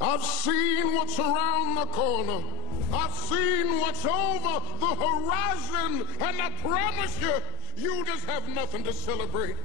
I've seen what's around the corner. I've seen what's over the horizon. And I promise you, you just have nothing to celebrate.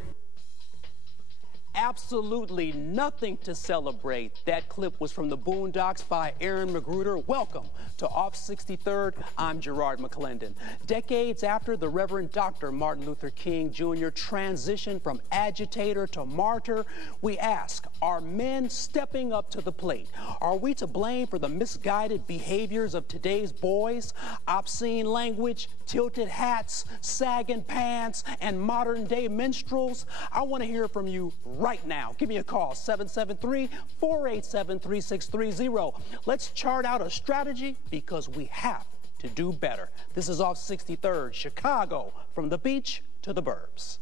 Absolutely nothing to celebrate. That clip was from the Boondocks by Aaron McGruder. Welcome to Off 63rd. I'm Garrard McClendon. Decades after the Reverend Dr. Martin Luther King Jr. transitioned from agitator to martyr, we ask, are men stepping up to the plate? Are we to blame for the misguided behaviors of today's boys? Obscene language, tilted hats, sagging pants, and modern-day minstrels? I want to hear from you right now. Give me a call, 773-487-3630. Let's chart out a strategy because we have to do better. This is Off 63rd, Chicago, from the beach to the burbs.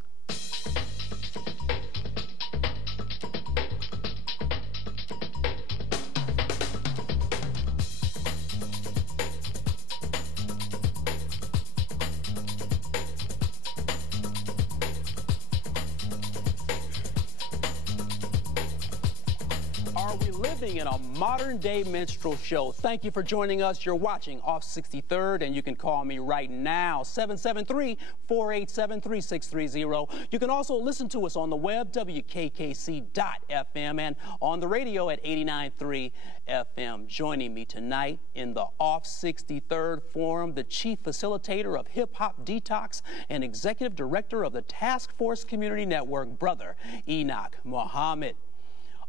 Are we living in a modern-day minstrel show? Thank you for joining us. You're watching Off 63rd, and you can call me right now, 773-487-3630. You can also listen to us on the web, WKKC.FM, and on the radio at 89.3 FM. Joining me tonight in the Off 63rd Forum, the chief facilitator of Hip Hop Detox and executive director of the Task Force Community Network, Brother Enoch Muhammad.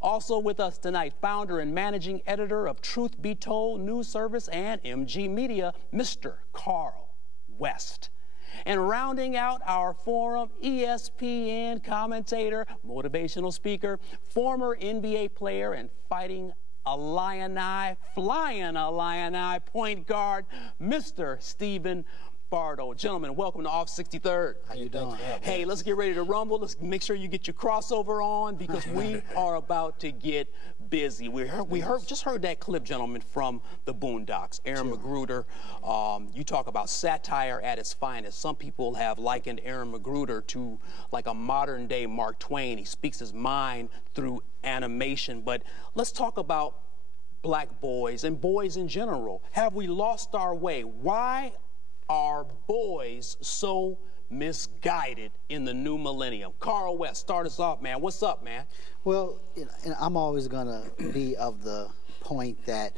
Also with us tonight, founder and managing editor of Truth Be Told News Service and MG Media, Mr. Carl West. And rounding out our forum, ESPN commentator, motivational speaker, former NBA player, and fighting Illini, flying Illini point guard, Mr. Stephen Bardo. Gentlemen, welcome to Off 63rd. How you doing? Hey, let's get ready to rumble. Let's make sure you get your crossover on because we are about to get busy. We just heard that clip, gentlemen, from the Boondocks. Aaron McGruder. You talk about satire at its finest. Some people have likened Aaron McGruder to like a modern-day Mark Twain. He speaks his mind through animation. But let's talk about black boys and boys in general. Have we lost our way? Why are boys so misguided in the new millennium? Carl West, start us off, man. What's up, man? Well, I'm always going to be of the point that,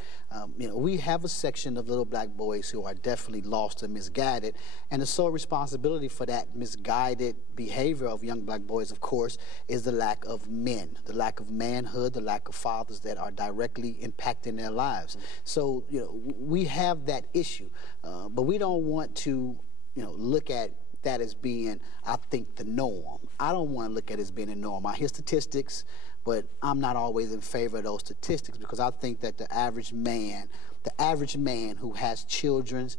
we have a section of little black boys who are definitely lost and misguided, and the sole responsibility for that misguided behavior of young black boys, of course, is the lack of men, the lack of manhood, the lack of fathers that are directly impacting their lives. So, we have that issue, but we don't want to, look at that as being, I think, the norm. I don't want to look at it as being a norm. I hear statistics, but I'm not always in favor of those statistics because I think that the average man who has children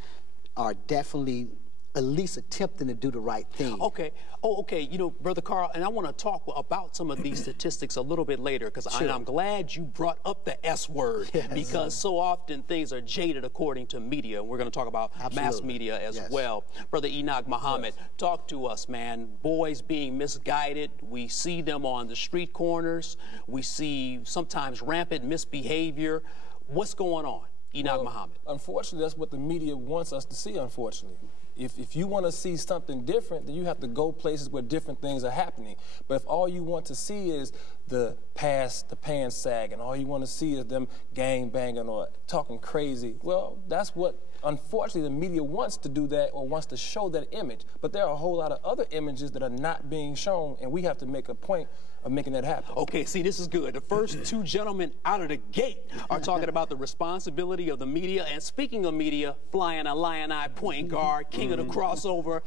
are definitely at least attempting to do the right thing. Okay. Oh, okay. Brother Carl, and I want to talk about some of these statistics a little bit later because I'm glad you brought up the S word because so often things are jaded according to media. And we're going to talk about mass media as well. Brother Enoch Muhammad, talk to us, man. Boys being misguided. We see them on the street corners. We see sometimes rampant misbehavior. What's going on, Enoch Muhammad? Unfortunately, that's what the media wants us to see, unfortunately. If you want to see something different, then you have to go places where different things are happening. But if all you want to see is the pants sagging, all you want to see is them gang banging or talking crazy, well, that's what, unfortunately, the media wants to do that or wants to show that image. But there are a whole lot of other images that are not being shown, and we have to make a point of making that happen. Okay, see, this is good. The first two gentlemen out of the gate are talking about the responsibility of the media. And speaking of media, flying Illini point guard, king of the crossover.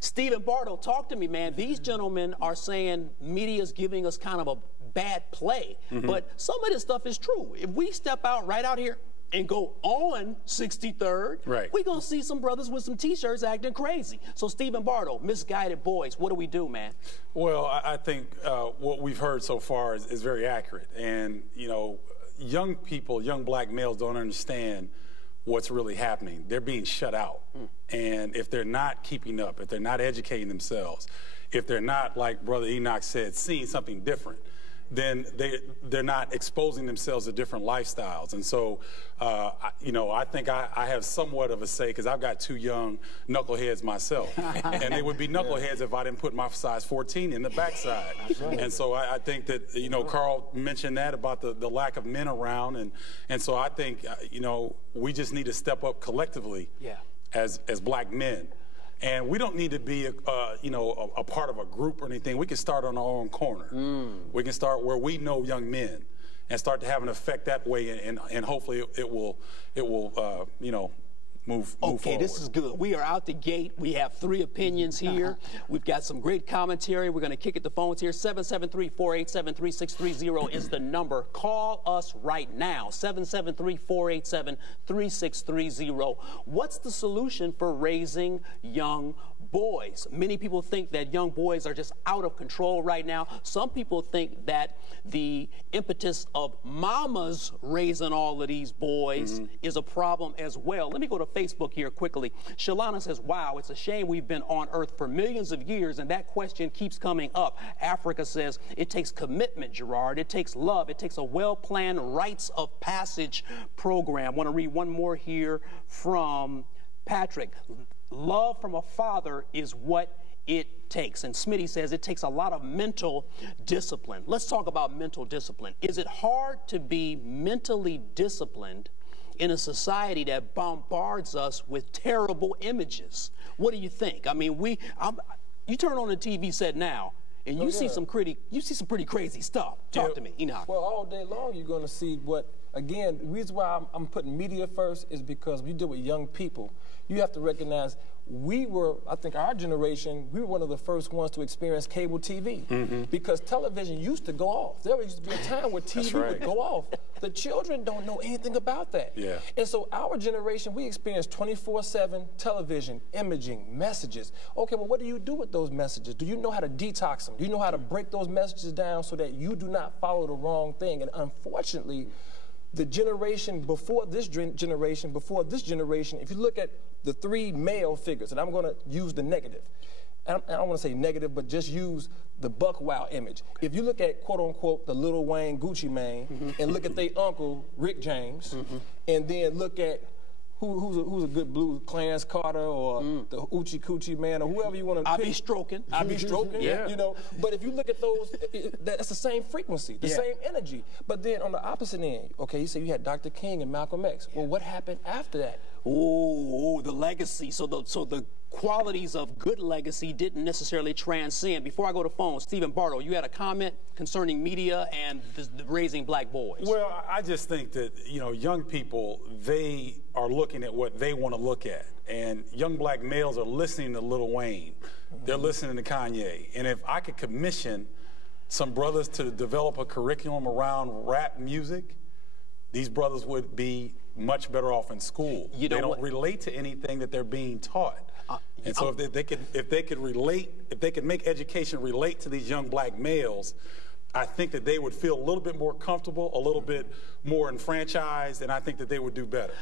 Stephen Bardo, talk to me, man. These gentlemen are saying media's giving us kind of a bad play. But some of this stuff is true. If we step out right out here and go on 63rd, we're going to see some brothers with some T-shirts acting crazy. So, Stephen Bardo, misguided boys, what do we do, man? Well, I think what we've heard so far is very accurate. And, young people, young black males don't understand what's really happening. They're being shut out. And if they're not keeping up, if they're not educating themselves, if they're not, like Brother Enoch said, seeing something different, then they're not exposing themselves to different lifestyles. And so, you know, I think I have somewhat of a say because I've got 2 young knuckleheads myself. And they would be knuckleheads if I didn't put my size 14 in the backside. Right. And so I think that, you know, Carl mentioned that about the lack of men around. And so I think, you know, we just need to step up collectively as black men. And we don't need to be, you know, a part of a group or anything. We can start on our own corner. We can start where we know young men and start to have an effect that way, and hopefully it will, you know, move forward. This is good. We are out the gate. We have 3 opinions here. We've got some great commentary. We're going to kick at the phones here. 773-487-3630 is the number. Call us right now. 773-487-3630. What's the solution for raising young boys? Many people think that young boys are just out of control right now. Some people think that the impetus of mamas raising all of these boys is a problem as well. Let me go to Facebook here quickly. Shalana says, wow, it's a shame we've been on Earth for millions of years, and that question keeps coming up. Africa says, it takes commitment, Gerard. It takes love. It takes a well-planned rites of passage program. I want to read one more here from Patrick. Love from a father is what it takes. And Smitty says it takes a lot of mental discipline. Let's talk about mental discipline. Is it hard to be mentally disciplined in a society that bombards us with terrible images? What do you think? I mean, you turn on the TV set now, and you see some pretty crazy stuff. Talk to me, Enoch. Well, all day long you're going to see what. Again, the reason why I'm putting media first is because we deal with young people. You have to recognize I think our generation, we were one of the first ones to experience cable TV because television used to go off. There used to be a time where TV would go off. The children don't know anything about that. Yeah. And so our generation, we experienced 24/7 television, imaging, messages. Okay, well, what do you do with those messages? Do you know how to detox them? Do you know how to break those messages down so that you do not follow the wrong thing? And unfortunately, the generation before this generation, if you look at the 3 male figures, and I'm going to use the negative. I don't want to say negative, but just use the buck wild image. If you look at, quote unquote, the Lil Wayne Gucci Mane, and look at their uncle, Rick James, and then look at who's a good blues, Clarence Carter or the Oochie Coochie Man or whoever you want to pick. I be stroking, you know. But if you look at those, that's the same frequency, the same energy. But then on the opposite end, okay, you say you had Dr. King and Malcolm X. Well, what happened after that? Oh, the legacy. So the qualities of good legacy didn't necessarily transcend. Before I go to phone, Stephen Bardo, you had a comment concerning media and the raising black boys. Well, I just think that, you know, young people, they are looking at what they want to look at. And young black males are listening to Lil Wayne. They're listening to Kanye. And if I could commission some brothers to develop a curriculum around rap music, these brothers would be much better off in school. They don't relate to anything that they're being taught. And so if they could make education relate to these young black males, I think that they would feel a little bit more comfortable, a little bit more enfranchised, and I think that they would do better.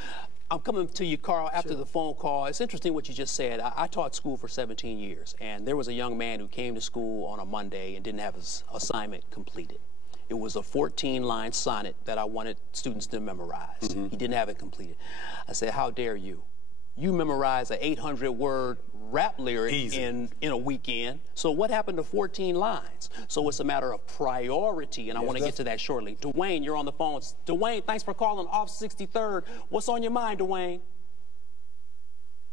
I'm coming to you, Carl, after the phone call. It's interesting what you just said. I taught school for 17 years, and there was a young man who came to school on a Monday and didn't have his assignment completed. It was a 14-line sonnet that I wanted students to memorize. He didn't have it completed. I said, how dare you? You memorize an 800-word rap lyric in a weekend. So what happened to 14 lines? So it's a matter of priority, and I want to get to that shortly. Dwayne, you're on the phone. Dwayne, thanks for calling Off63rd. What's on your mind, Dwayne?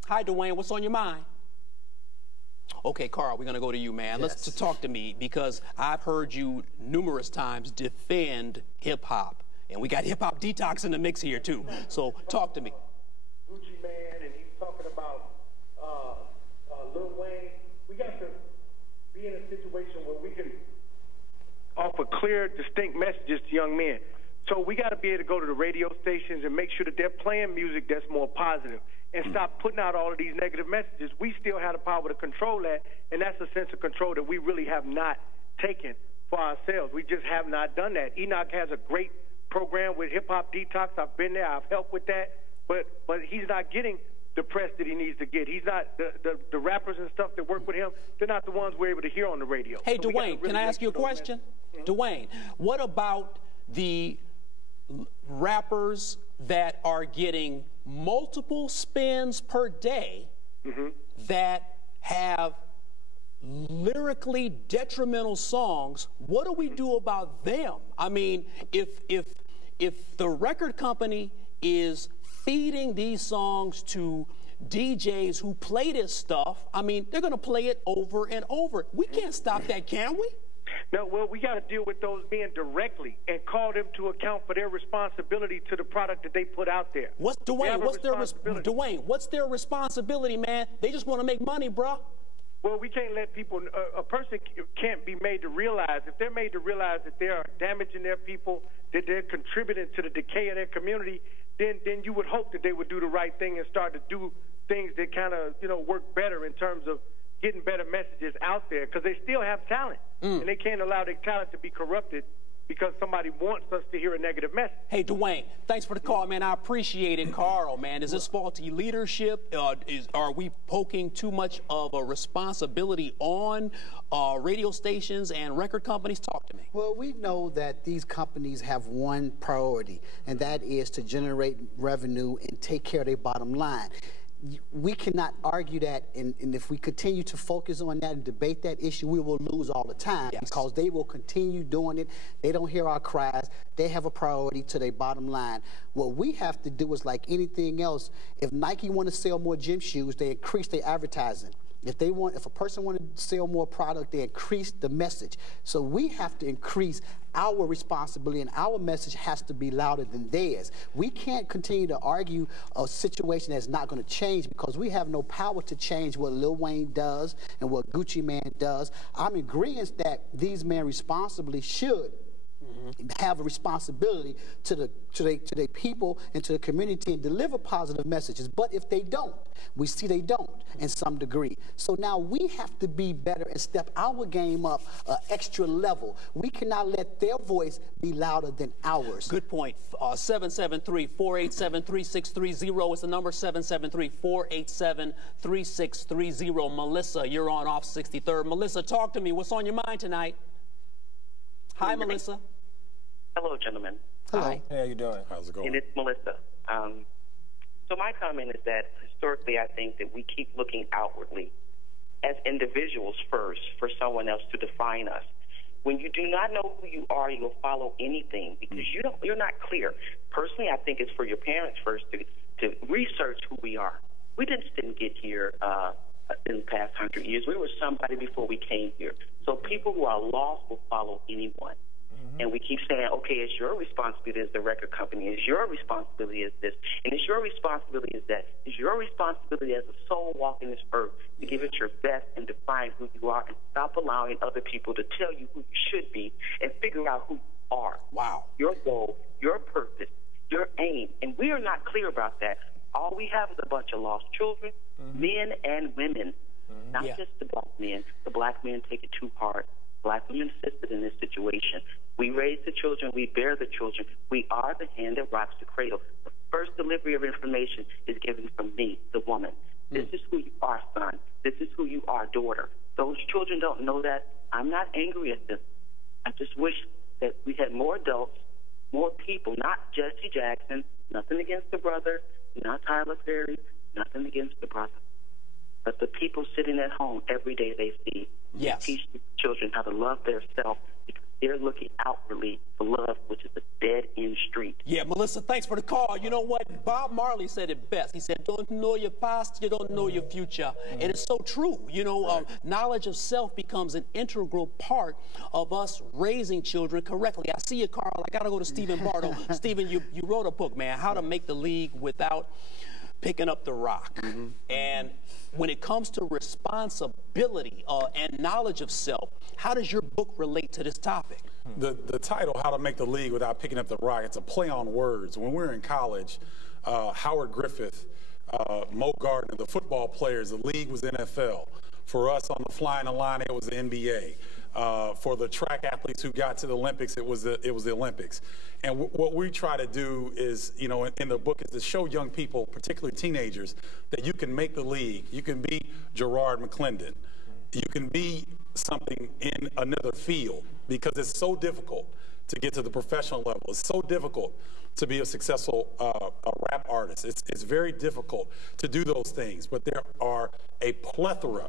Hi, Dwayne. What's on your mind? Okay, Carl, we're going to go to you, man. Let's talk to me, because I've heard you numerous times defend hip-hop, and we got hip-hop detox in the mix here, too. So talk to me. Gucci Man, and he's talking about Lil Wayne. We got to be in a situation where we can offer clear, distinct messages to young men. So we got to be able to go to the radio stations and make sure that they're playing music that's more positive and stop putting out all of these negative messages. We still have the power to control that, and that's a sense of control that we really have not taken for ourselves. We just have not done that. Enoch has a great program with Hip Hop Detox. I've been there. I've helped with that. But he's not getting the press that he needs to get. He's not the rappers and stuff that work with him. They're not the ones we're able to hear on the radio. Hey, so Dwayne, can I ask you a question? Dwayne, what about the rappers that are getting multiple spins per day that have lyrically detrimental songs? What do we do about them? I mean, if the record company is feeding these songs to DJs who play this stuff, I mean, they're going to play it over and over. We can't stop that, can we? No, well, we got to deal with those men directly and call them to account for their responsibility to the product that they put out there. Dwayne, what's their responsibility, man? They just want to make money, bro. Well, we can't let people, a person can't be made to realize, if they're made to realize that they are damaging their people, that they're contributing to the decay of their community, then you would hope that they would do the right thing and start to do things that kind of, work better in terms of getting better messages out there, because they still have talent, and they can't allow their talent to be corrupted because somebody wants us to hear a negative message. Hey, Dwayne, thanks for the call, man. I appreciate it. Carl, man, is this faulty leadership? Are we poking too much of a responsibility on radio stations and record companies? Talk to me. Well, we know that these companies have one priority, and that is to generate revenue and take care of their bottom line. We cannot argue that, and if we continue to focus on that and debate that issue, we will lose all the time, because they will continue doing it. They don't hear our cries. They have a priority to their bottom line. What we have to do is like anything else. If Nike want to sell more gym shoes, they increase their advertising. If a person want to sell more product, they increase the message. So we have to increase our responsibility, and our message has to be louder than theirs. We can't continue to argue a situation that's not going to change, because we have no power to change what Lil Wayne does and what Gucci Mane does. I'm in agreement that these men responsibly should have a responsibility to their people and to the community and deliver positive messages. But if they don't, we see they don't in some degree. So now we have to be better and step our game up an extra level. We cannot let their voice be louder than ours. Good point. 773-487-3630 is the number. 773-487-3630. Melissa, you're on Off 63rd. Melissa, talk to me. What's on your mind tonight? Hi, Melissa. Hello, gentlemen. Hello. Hi. Hey, how you doing? How's it going? And it's Melissa. So my comment is that historically I think that we keep looking outwardly as individuals first for someone else to define us. When you do not know who you are, you'll follow anything because you're not clear. Personally, I think it's for your parents first to research who we are. We didn't get here in the past 100 years. We were somebody before we came here. So people who are lost will follow anyone. And we keep saying, okay, it's your responsibility as the record company. It's your responsibility as this. And it's your responsibility as that. It's your responsibility as a soul walking this earth to give it your best and define who you are and stop allowing other people to tell you who you should be and figure out who you are. Wow. Your goal, your purpose, your aim. And we are not clear about that. All we have is a bunch of lost children, men and women, not just the black men. The black men take it too hard. Black women assisted in this situation. We raise the children. We bear the children. We are the hand that rocks the cradle. The first delivery of information is given from me, the woman. This is who you are, son. This is who you are, daughter. Those children don't know that. I'm not angry at them. I just wish that we had more adults, more people, not Jesse Jackson, nothing against the brother, not Tyler Perry, nothing against the brother. But the people sitting at home every day they see. Yes. Teach the children how to love their self because they're looking outwardly for love, which is a dead-end street. Yeah, Melissa, thanks for the call. You know what? Bob Marley said it best. He said, don't know your past, you don't know your future. And it's so true. You know, knowledge of self becomes an integral part of us raising children correctly. I see you, Carl. I got to go to Stephen Bardo. Stephen, you wrote a book, man, How to Make the League Without Picking Up the Rock. And when it comes to responsibility and knowledge of self, how does your book relate to this topic? The title, How to Make the League Without Picking Up the Rock, it's a play on words. When we were in college, Howard Griffith, Mo Gardner, the football players, the league was NFL. For us on the flying line, it was the NBA. For the track athletes who got to the Olympics, it was the Olympics. And what we try to do is, you know, in the book, is to show young people, particularly teenagers, that you can make the league. You can be Garrard McClendon. You can be something in another field, because it's so difficult to get to the professional level. It's so difficult to be a successful a rap artist. It's very difficult to do those things, but there are a plethora,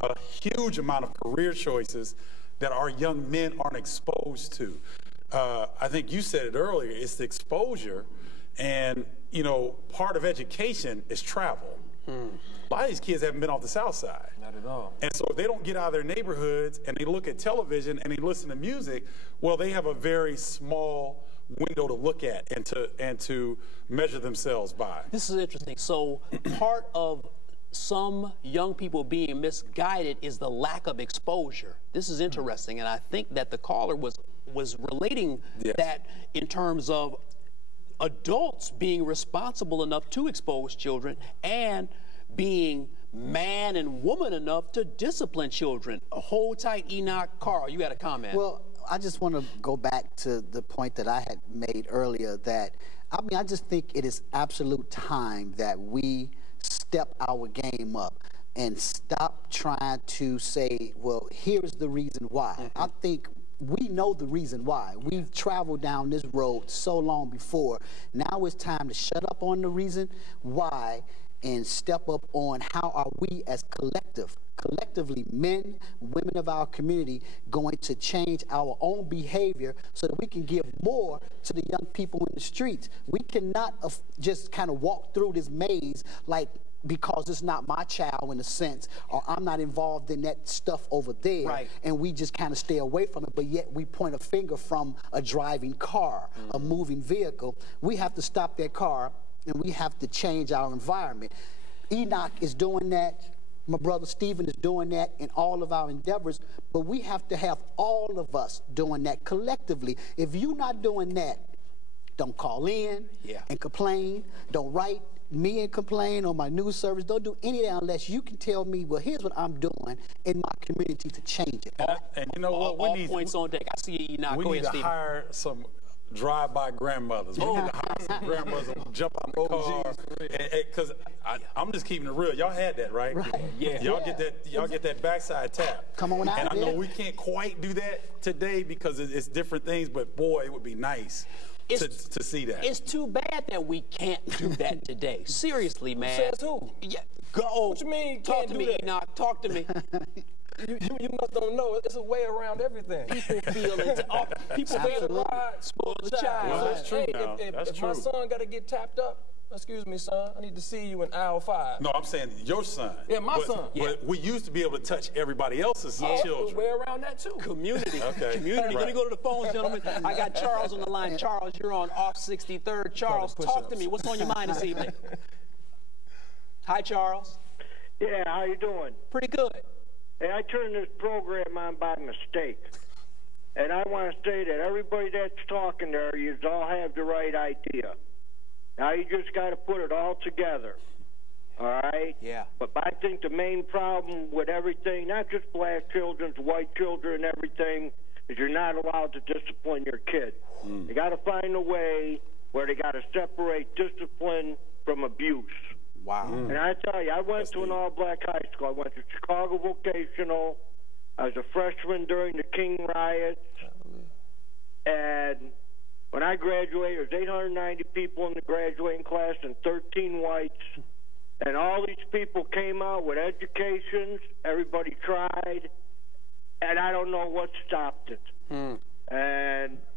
a huge amount of career choices that our young men aren't exposed to. I think you said it earlier, it's the exposure, and, you know, part of education is travel. A lot of these kids haven't been off the South Side. Not at all. And so if they don't get out of their neighborhoods and they look at television and they listen to music, well, they have a very small window to look at and to measure themselves by. This is interesting. So part of some young people being misguided is the lack of exposure. This is interesting, and I think that the caller was relating that in terms of adults being responsible enough to expose children and being man and woman enough to discipline children. Hold tight, Enoch. Carl, you had a comment. Well, I just want to go back to the point that I had made earlier, that, I mean, I just think it is absolute time that we step our game up and stop trying to say, well, here's the reason why. I think we know the reason why. We've traveled down this road so long before. Now it's time to shut up on the reason why and step up on how are we as collectively, men, women of our community, going to change our own behavior so that we can give more to the young people in the streets. We cannot just kind of walk through this maze like, because it's not my child in a sense, or I'm not involved in that stuff over there, right, and we just kind of stay away from it, but yet we point a finger from a driving car, a moving vehicle. We have to stop that car, and we have to change our environment. Enoch is doing that. My brother Stephen is doing that in all of our endeavors, but we have to have all of us doing that collectively. If you're not doing that, don't call in and complain. Don't write me and complain on my news service. Don't do any of that unless you can tell me, well, here's what I'm doing in my community to change it. And you know what? All points on deck. I see Enoch. We need to hire some drive-by grandmothers. We need to hire some grandmothers to jump out the car. Because I'm just keeping it real. Y'all had that, right? Y'all get that. Y'all get that backside tap. Come on out. And I know we can't quite do that today because it's different things. But boy, it would be nice to see that. It's too bad that we can't do that today. Seriously, man. Says who? Yeah. Go. What you mean? Talk to me, Enoch. Talk to me. You must don't know. It's a way around everything. People feel it. People feel the ride, spoil the child. Well, that's true Hey, now. if my son got to get tapped up, excuse me, son, I need to see you in aisle 5. No, I'm saying your son. Yeah, my son. But we used to be able to touch everybody else's children. Way around that too. Community. Okay. Community. Let me go to the phones, gentlemen. I got Charles on the line. Charles, you're on Off63rd. Charles, talk to me. What's on your mind this evening? Hi, Charles. Yeah, how you doing? Pretty good. Hey, I turned this program on by mistake. And I want to say that everybody that's talking there, you all have the right idea. Now you just got to put it all together. All right? Yeah. But I think the main problem with everything, not just black children, white children, everything, is you're not allowed to discipline your kid. You got to find a way where they got to separate discipline from abuse. Wow. And I tell you, I went to an all-black high school. I went to Chicago Vocational. I was a freshman during the King riots. And when I graduated, there was 890 people in the graduating class and 13 whites. And all these people came out with educations. Everybody tried. And I don't know what stopped it.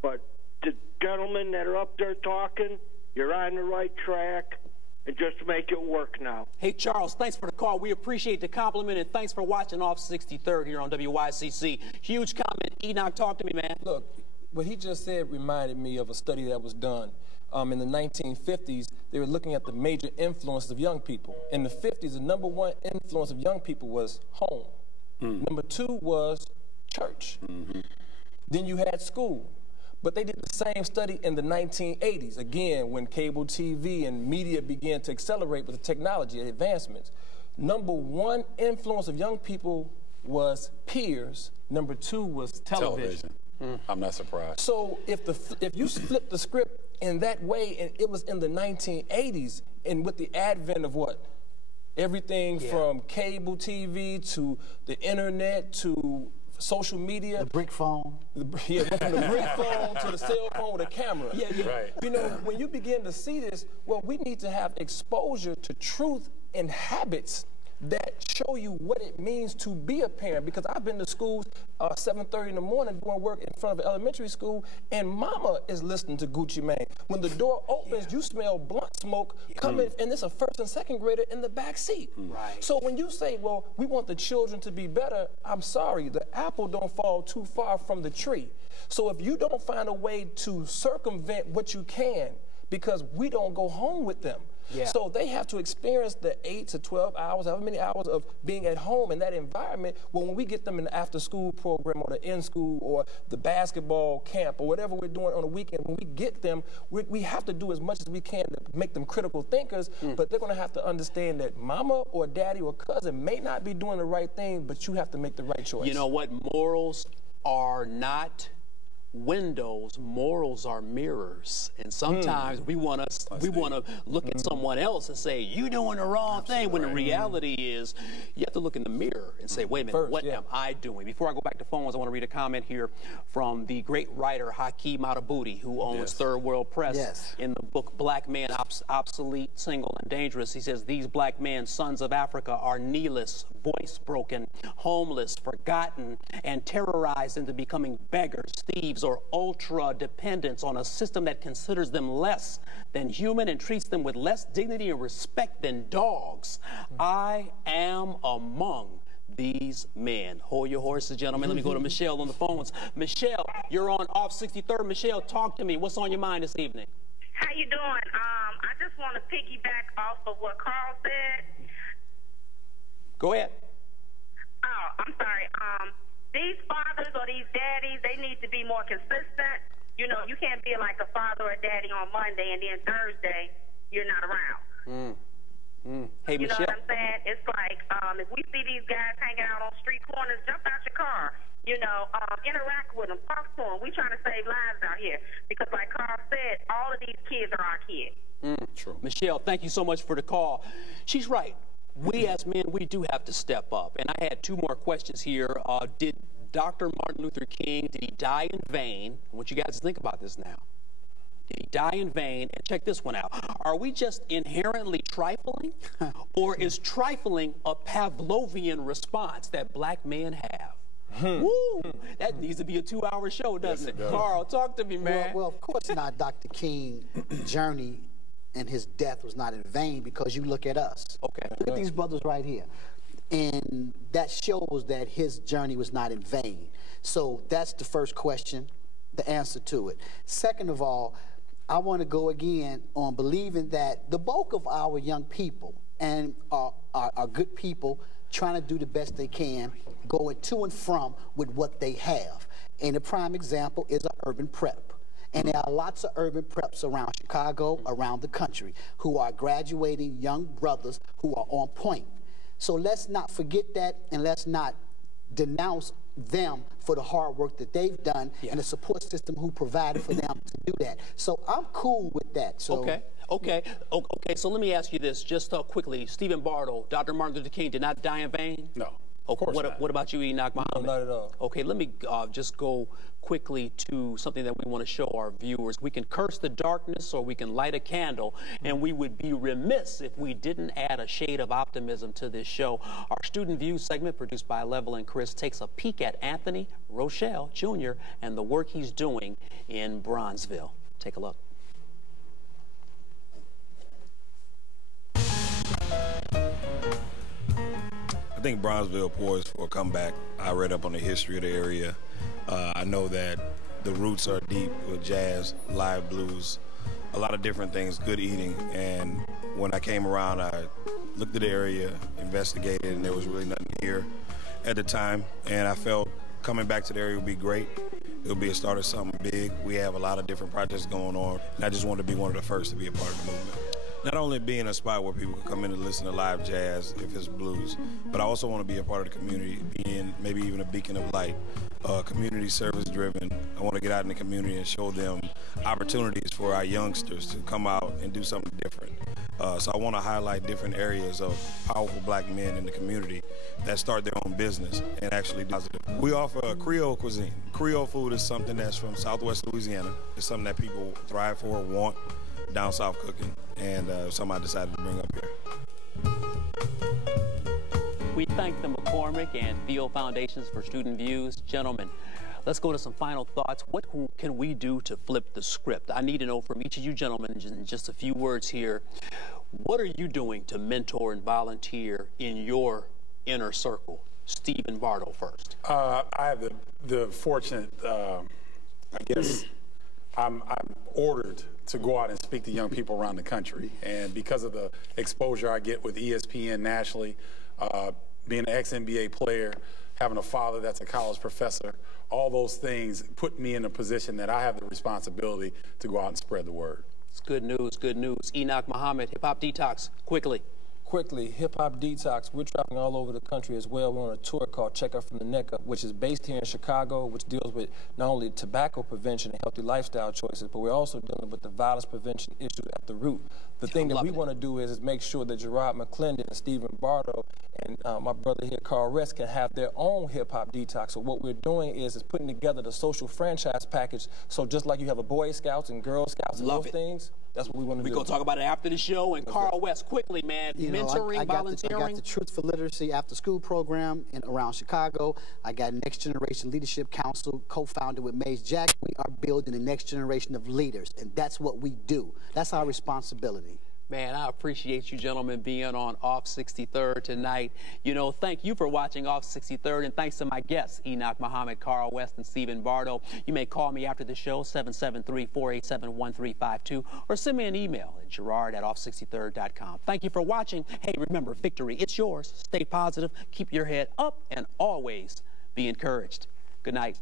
But the gentlemen that are up there talking, you're on the right track. And just to make it work now. Hey, Charles, thanks for the call. We appreciate the compliment, and thanks for watching Off63rd here on WYCC. Huge comment. Enoch, talk to me, man. Look, what he just said reminded me of a study that was done. In the 1950s, they were looking at the major influences of young people. In the 50s, the #1 influence of young people was home. Number 2 was church. Then you had school. But they did the same study in the 1980s, again, when cable TV and media began to accelerate with the technology advancements. #1 influence of young people was peers. Number 2 was television. I'm not surprised. So if you flip the script in that way, and it was in the 1980s, and with the advent of what? Everything from cable TV to the internet to social media. The brick phone. From the brick phone to the cell phone with a camera. Right. You know, when you begin to see this, well, we need to have exposure to truth and habits that show you what it means to be a parent. Because I've been to schools 7:30 in the morning doing work in front of an elementary school, and mama is listening to Gucci Mane. When the door opens, you smell blunt smoke coming, and it's a 1st and 2nd grader in the back seat. Right. So when you say, well, we want the children to be better, I'm sorry, the apple don't fall too far from the tree. So if you don't find a way to circumvent what you can, because we don't go home with them. So they have to experience the 8 to 12 hours, however many hours of being at home in that environment. Well, when we get them in the after-school program or the in-school or the basketball camp or whatever we're doing on the weekend, when we get them, we have to do as much as we can to make them critical thinkers, but they're going to have to understand that mama or daddy or cousin may not be doing the right thing, but you have to make the right choice. You know what? Morals are not windows, morals are mirrors, and sometimes we want to look at someone else and say you're doing the wrong thing, when the reality is you have to look in the mirror and say, wait a minute, what am I doing? Before I go back to phones, I want to read a comment here from the great writer Hakeem Matabuti, who owns Third World Press, in the book Black Men, Obsolete, Single, and Dangerous. He says these black men, sons of Africa, are kneeless, voice broken, homeless, forgotten, and terrorized into becoming beggars, thieves, or ultra-dependents on a system that considers them less than human and treats them with less dignity and respect than dogs. I am among these men. Hold your horses, gentlemen. Let me go to Michelle on the phones. Michelle, you're on Off63rd. Michelle, talk to me. What's on your mind this evening? How you doing? I just want to piggyback off of what Carl said. Go ahead. Oh, I'm sorry. These fathers or these daddies, they need to be more consistent. You know, you can't be like a father or daddy on Monday and then Thursday you're not around. Hey, you Michelle. know what I'm saying? It's like if we see these guys hanging out on street corners, jump out your car. You know, interact with them, talk to them. We trying to save lives out here because, like Carl said, all of these kids are our kids. True. Michelle, thank you so much for the call. She's right. We as men, we do have to step up. And I had 2 more questions here. Did Dr. Martin Luther King, did he die in vain? I want you guys to think about this now. Did he die in vain? And check this one out. Are we just inherently trifling? Or is trifling a Pavlovian response that black men have? Woo! That needs to be a 2-hour show, doesn't it? Carl, talk to me, man. Well, of course not. Dr. King's journey and his death was not in vain, because you look at us. Okay. Look at these brothers right here. And that shows that his journey was not in vain. So that's the first question, the answer to it. Second of all, I want to go again on believing that the bulk of our young people and are good people trying to do the best they can, going to and from with what they have. And a prime example is an urban prep. And there are lots of urban preps around Chicago, around the country, who are graduating young brothers who are on point. So let's not forget that, and let's not denounce them for the hard work that they've done and the support system who provided for them to do that. So I'm cool with that. So Okay, so let me ask you this just quickly. Stephen Bardo, Dr. Martin Luther King did not die in vain? No. Of course not. What about you, Enoch Muhammad? No, not at all. Okay, let me just go quickly to something that we want to show our viewers. We can curse the darkness or we can light a candle, and we would be remiss if we didn't add a shade of optimism to this show. Our Student View segment, produced by Level and Chris, takes a peek at Anthony Rochelle Jr. and the work he's doing in Bronzeville. Take a look. I think Bronzeville poised for a comeback. I read up on the history of the area. I know that the roots are deep with jazz, live blues, a lot of different things, good eating. And when I came around, I looked at the area, investigated, and there was really nothing here at the time. And I felt coming back to the area would be great. It would be a start of something big. We have a lot of different projects going on, and I just wanted to be one of the first to be a part of the movement. not only being a spot where people can come in and listen to live jazz if it's blues, but I also want to be a part of the community, being maybe even a beacon of light, community service driven. I want to get out in the community and show them opportunities for our youngsters to come out and do something different. So I want to highlight different areas of powerful black men in the community that start their own business and actually do positive. We offer a Creole cuisine. Creole food is something that's from Southwest Louisiana. It's something that people thrive for, want, down south cooking, and something I decided to bring up here. We thank the McCormick and Theo Foundations for Student Views. Gentlemen, let's go to some final thoughts. What can we do to flip the script? I need to know from each of you gentlemen in just a few words here, what are you doing to mentor and volunteer in your inner circle? Stephen Bardo first. I have the fortunate, I guess, I'm ordered to go out and speak to young people around the country. And because of the exposure I get with ESPN nationally, being an ex-NBA player, having a father that's a college professor, all those things put me in a position that I have the responsibility to go out and spread the word. It's good news, good news. Enoch Muhammad, Hip Hop Detox, quickly. Quickly, Hip Hop Detox, we're traveling all over the country as well. We're on a tour called Check Up From the Neck Up, which is based here in Chicago, which deals with not only tobacco prevention and healthy lifestyle choices, but we're also dealing with the violence prevention issue at the root. The thing that we want to do is make sure that Garrard McClendon and Stephen Bardo and my brother here, Carl Rest, can have their own Hip Hop Detox. So what we're doing is putting together the social franchise package. So just like you have a Boy Scouts and Girl Scouts and those things, that's what we want to do. We're going to talk about it after the show. And Carl West, quickly, man, mentoring, volunteering. I got the Truth for Literacy after-school program around Chicago. I got Next Generation Leadership Council, co-founded with Mace Jack. We are building the next generation of leaders, and that's what we do. That's our responsibility. Man, I appreciate you gentlemen being on Off 63rd tonight. You know, thank you for watching Off 63rd, and thanks to my guests, Enoch Muhammad, Carl West, and Stephen Bardo. You may call me after the show, 773-487-1352, or send me an email at gerard@off63rd.com. Thank you for watching. Hey, remember, victory, it's yours. Stay positive, keep your head up, and always be encouraged. Good night.